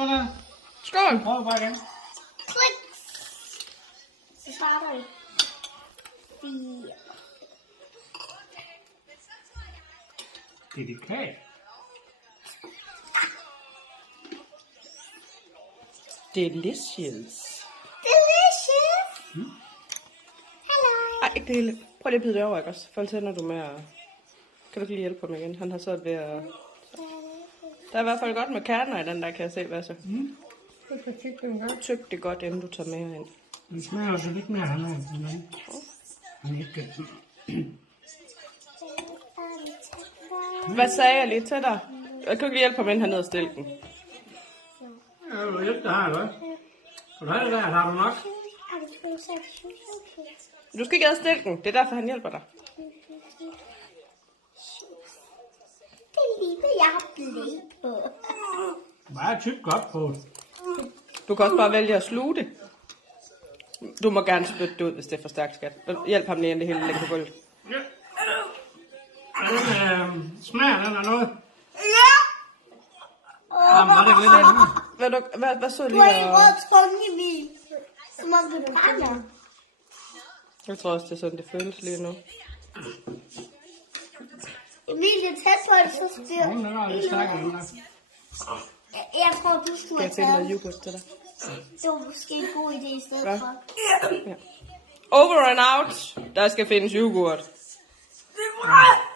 nu der. Skål! Prøv bare igen. Klik. Så starter vi. 4. Delikat. Delicious. Delicious. Hello. Ej, ikke det hele. Prøv lige at bide det over, ikke også? For tænder du med at... Kan du ikke lige hjælpe ham igen? Han har så ved at... Der er i hvert fald godt med kerner i den der, kan jeg se, hvad så. Det kan tykke den godt. Tyk det godt, inden du tager mere ind. Den smager også lidt mere anderledes end den. Men ikke... Hvad sagde jeg lige til dig? Jeg kan ikke lige hjælpe ham, inden han ned og stille den. Ja, du hjælpe dig her, eller hvad? Skal du have det der, har du nok? Du skal ikke ad stille den. Det er derfor, han hjælper dig. Det er lige, hvad jeg har blæ på. Bare tyk godt på. Du kan også bare vælge at sluge det. Du må gerne spytte det ud, hvis det er for stærkt, skat. Hjælp ham lige ind det hele lægge på gulvet. Ja. Den smager den af noget. Ja. Jamen, var det ikke lidt andet? Hvad så Du lige? har en rød trunge i. Så må du pakke. Jeg tror også, det er sådan, det føles lige nu. Emilie, tæt på det, så styrer. Den er lidt stærkere end den der. Jeg tror, du skulle Skal have jeg finde noget taget. yoghurt til dig? Det var måske en god idé i stedet Hvad? for. Ja. Over and out. Der skal findes yoghurt. Det var